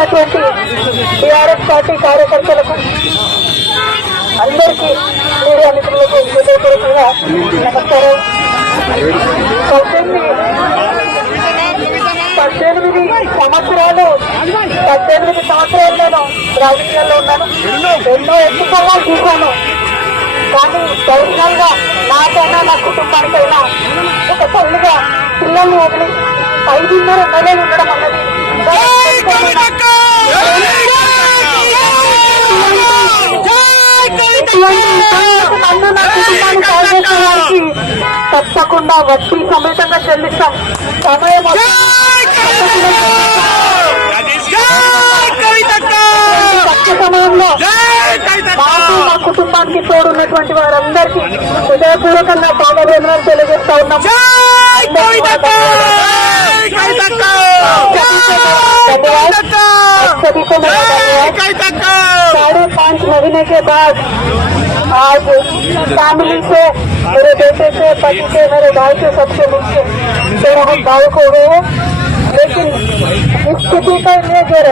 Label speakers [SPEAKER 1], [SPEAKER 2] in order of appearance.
[SPEAKER 1] వచ్చినటువంటి TRS party కార్యకర్తలకు అందరికీ మీడియా మిత్రులకు హృదయపూర్వకంగా నమస్కారం. పద్దెనిమిది సంవత్సరాలు పద్దెనిమిది సంవత్సరాలు నేను రాజకీయాల్లో ఉన్నాను. ఎన్నో ఎన్నికల్లో చూశాను. కానీ దౌర్యంగా నాకైనా నా కుటుంబానికైనా ఒక తల్లిగా పిల్లల్ని వదిలి ఐదున్నర నెలలు ఉండడం అన్నది నన్ను నా కుటుంబాన్ని కాల్చేసిన వారికి తప్పకుండా వడ్డీ సమేతంగా చెల్లిస్తాం సమయం తక్కువ సమయంలో మాకు మా కుటుంబానికి తోడున్నటువంటి వారందరికీ హృదయపూర్వకంగా పాదవేదనలు తెలియజేస్తా ఉన్నాం सभी महीने के बाद आज फैमिली से, मेरे बेटे से, पति से, मेरे भाई से, सबसे मिलकर मेरा हम भावुक हो गए हैं। लेकिन इस स्थिति पर ये जो